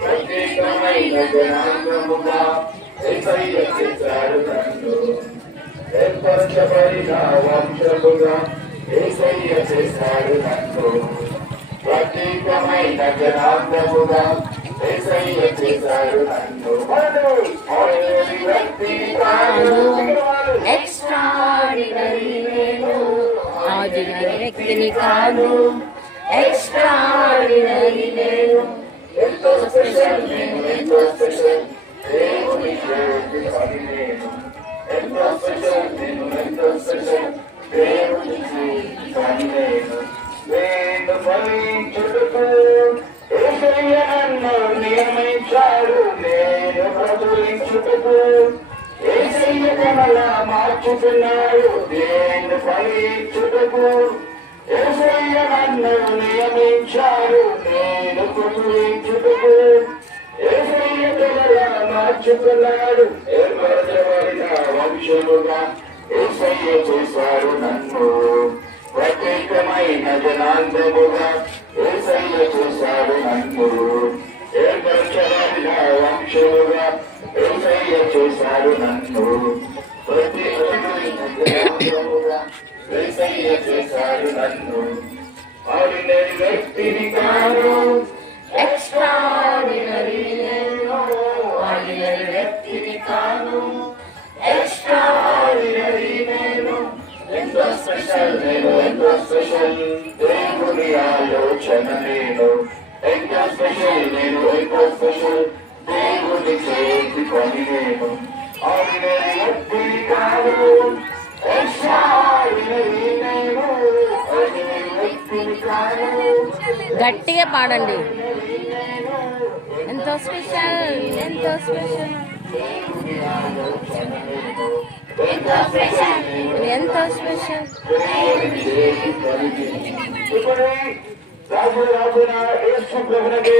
ప్రత్యేకమైన జనాంగముగా చేశారు నన్ను ఏర్పరచబడిన వంశముగా ఏసయ్య చేశారు నన్ను ప్రత్యేకమైన జనాంగముగా ఏసయ్య చేశారు నన్ను ఎక్స్ట్రాడినరీ నేను ఆర్డినరీ వ్యక్తిని కాదు ఎక్స్ట్రాడినరీ నేను ఎంతో స్పెషల్ నేను ఎంతో స్పెషల్ దేవుని పని నేను ఎంతో స్పెషల్ నేను ఎంతో స్పెషల్ దేవుని పని నేను నేను ఫలించుటకు యేసయ్య నన్ను నియమించాడు నేను ప్రచురించుటకు యేసయ్య కమలా మార్చుతున్నాడు నేను ఫలించుటకు యేసయ్య నన్ను నియమించాడు నేను ప్రచురించుటకు యేసయ్య కమలా మార్చుతున్నాడు ఏర్పరచబడిన వంశముగా యేసయ్య చేశారు నన్ను ప్రత్యేకమైన జనాంగముగా యేసయ్య చేశారు నన్ను ఏర్పరచబడిన వంశముగా యేసయ్య చేశారు నన్ను ప్రత్యేకమైన జనాంగముగా యేసయ్య చేశారు నన్ను ఆర్డినరీ వ్యక్తిని కాను ఎక్స్ట్రాడినరీ నేను ఆర్డినరీ వ్యక్తిని కాను ఎక్స్ట్రాడినరీ నేను ఎంతో స్పెషల్ నేను ఎంతో స్పెషల్ దేవుని ఆలోచన నేను ఎంతో స్పెషల్ నేను ఎంతో స్పెషల్ దేవుని చేతి పని నేను ఆర్డినరీ వ్యక్తిని కాదు ఎక్స్ట్రాడినరీ నేను ఆర్డినరీ వ్యక్తిని కాదు గట్టిగా పాడండి ఎంతో స్పెషల్ ఎంతో స్పెషల్ ఎంతో స్పెషల్ ఎంతో స్పెషల్ రాజు రాజున యేసు ప్రభువుకి